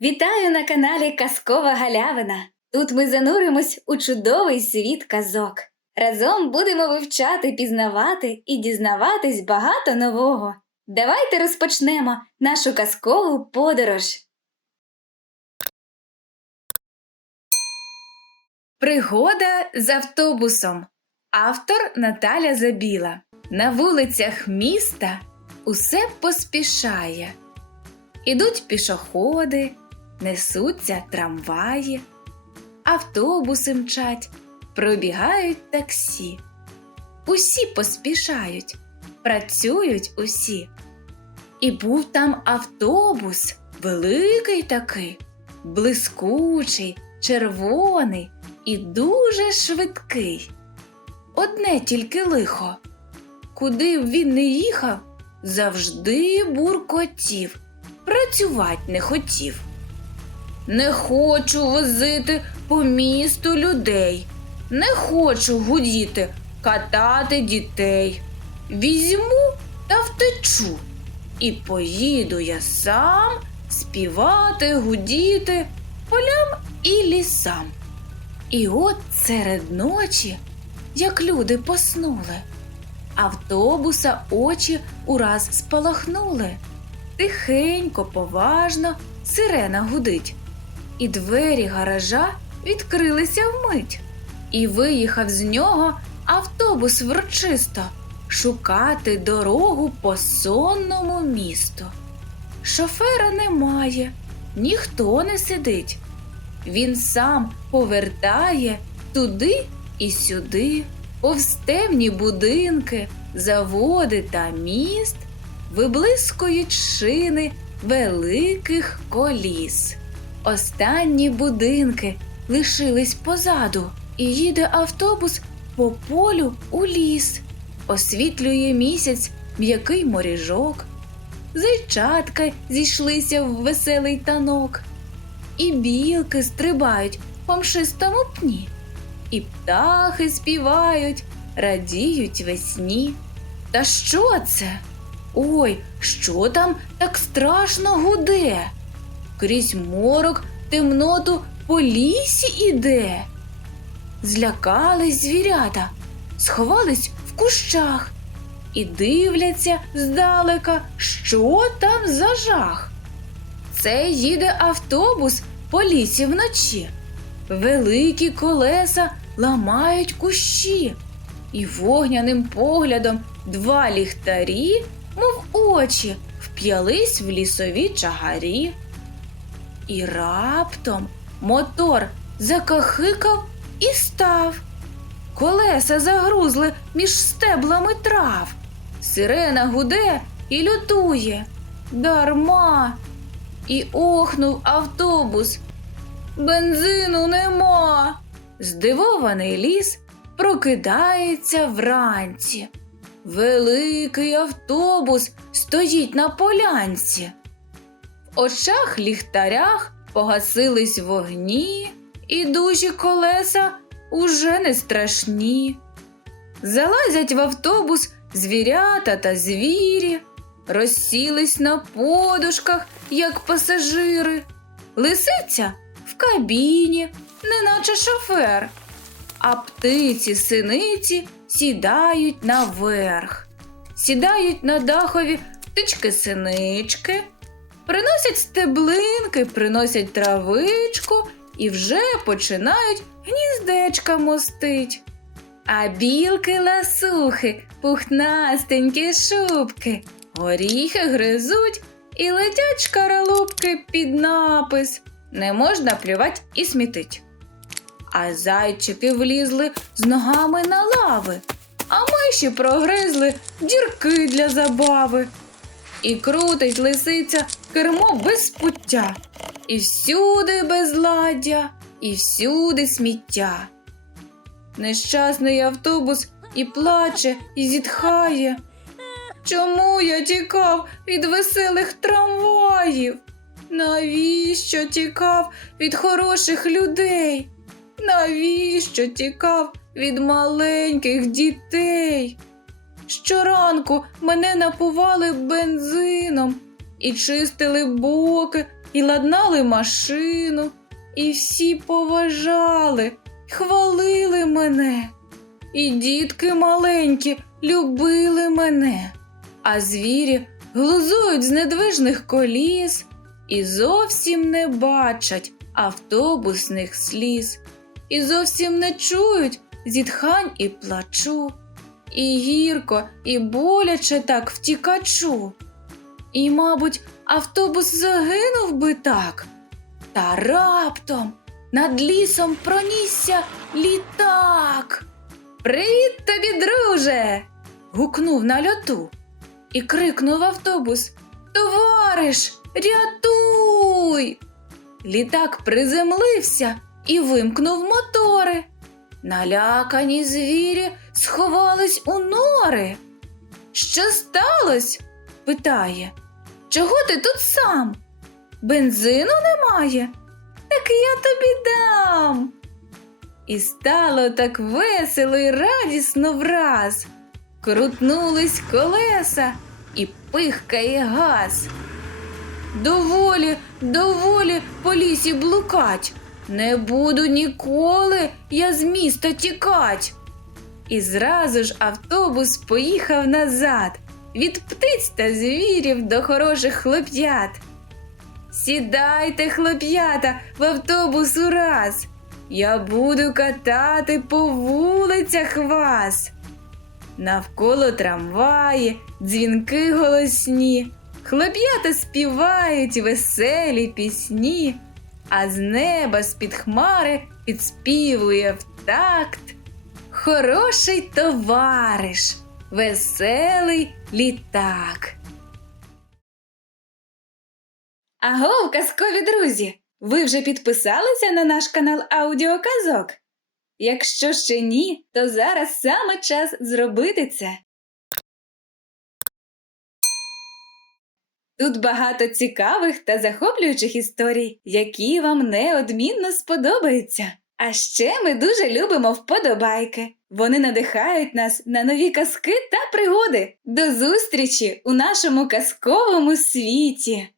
Вітаю на каналі Казкова Галявина. Тут ми зануримось у чудовий світ казок. Разом будемо вивчати, пізнавати і дізнаватись багато нового. Давайте розпочнемо нашу казкову подорож. Пригода з автобусом. Автор Наталя Забіла. На вулицях міста усе поспішає. Ідуть пішоходи, несуться трамваї, автобуси мчать, пробігають таксі. Усі поспішають, працюють усі. І був там автобус, великий такий, блискучий, червоний і дуже швидкий. Одне тільки лихо. Куди б він не їхав, завжди буркотів працювати не хотів. Не хочу возити по місту людей, не хочу гудіти, катати дітей. Візьму та втечу, і поїду я сам співати, гудіти полям і лісам. І от серед ночі, як люди поснули, автобуса очі ураз спалахнули. Тихенько, поважно сирена гудить, і двері гаража відкрилися вмить, і виїхав з нього автобус врочисто шукати дорогу по сонному місту. Шофера немає, ніхто не сидить. Він сам повертає туди і сюди, повстевні будинки, заводи та міст виблискують шини великих коліс. Останні будинки лишились позаду, і їде автобус по полю у ліс, освітлює місяць м'який моріжок, зайчатка зійшлися в веселий танок, і білки стрибають по мшистому пні, і птахи співають, радіють весні. Та що це? Ой, що там так страшно гуде? Крізь морок темноту по лісі іде. Злякались звірята, сховались в кущах і дивляться здалека, що там за жах. Це їде автобус по лісі вночі. Великі колеса ламають кущі, і вогняним поглядом два ліхтарі мов очі, вп'ялись в лісові чагарі. І раптом мотор закахикав і став. Колеса загрузли між стеблами трав. Сирена гуде і лютує. Дарма. І охнув автобус. Бензину нема. Здивований ліс прокидається вранці. Великий автобус стоїть на полянці. Очах ліхтарях погасились вогні, і дужі колеса уже не страшні. Залазять в автобус звірята та звірі, розсілись на подушках, як пасажири. Лисиця в кабіні, неначе шофер, а птиці синиці сідають наверх, сідають на дахові птички синички, приносять стеблинки, приносять травичку і вже починають гніздечка мостить. А білки ласухи, пухнастенькі шубки, горіхи гризуть і летять шкаралупки під напис. Не можна плювать і смітить. А зайчики влізли з ногами на лави, а миші прогризли дірки для забави. І крутить лисиця кермо без пуття, і всюди безладдя, і всюди сміття. Нещасний автобус і плаче, і зітхає. Чому я тікав від веселих трамваїв? Навіщо тікав від хороших людей? Навіщо тікав від маленьких дітей? Щоранку мене напували бензином. І чистили боки і ладнали машину, і всі поважали, хвалили мене. І дітки маленькі любили мене, а звірі глузують з недвижних коліс і зовсім не бачать автобусних сліз, і зовсім не чують зітхань і плачу, і гірко, і боляче так втікачу. І, мабуть, автобус загинув би так. Та раптом над лісом пронісся літак. Привіт тобі, друже. гукнув на льоту і крикнув автобус Товариш, рятуй! Літак приземлився і вимкнув мотори. Налякані звірі сховались у нори. Що сталося? питає. Чого ти тут сам? Бензину немає? Так я тобі дам. І стало так весело і радісно враз. Крутнулись колеса і пихкає газ. Доволі, доволі по лісі блукать. Не буду ніколи я з міста тікать. І зразу ж автобус поїхав назад від птиць та звірів до хороших хлоп'ят. Сідайте, хлоп'ята, в автобус ураз. Я буду катати по вулицях вас. Навколо трамваї, дзвінки голосні, хлоп'ята співають веселі пісні, а з неба з-під хмари підспівує в такт. Хороший товариш, веселий літак. Агов, казкові друзі! Ви вже підписалися на наш канал Аудіоказок? Якщо ще ні, то зараз саме час зробити це. Тут багато цікавих та захоплюючих історій, які вам неодмінно сподобаються. А ще ми дуже любимо вподобайки. Вони надихають нас на нові казки та пригоди. До зустрічі у нашому казковому світі!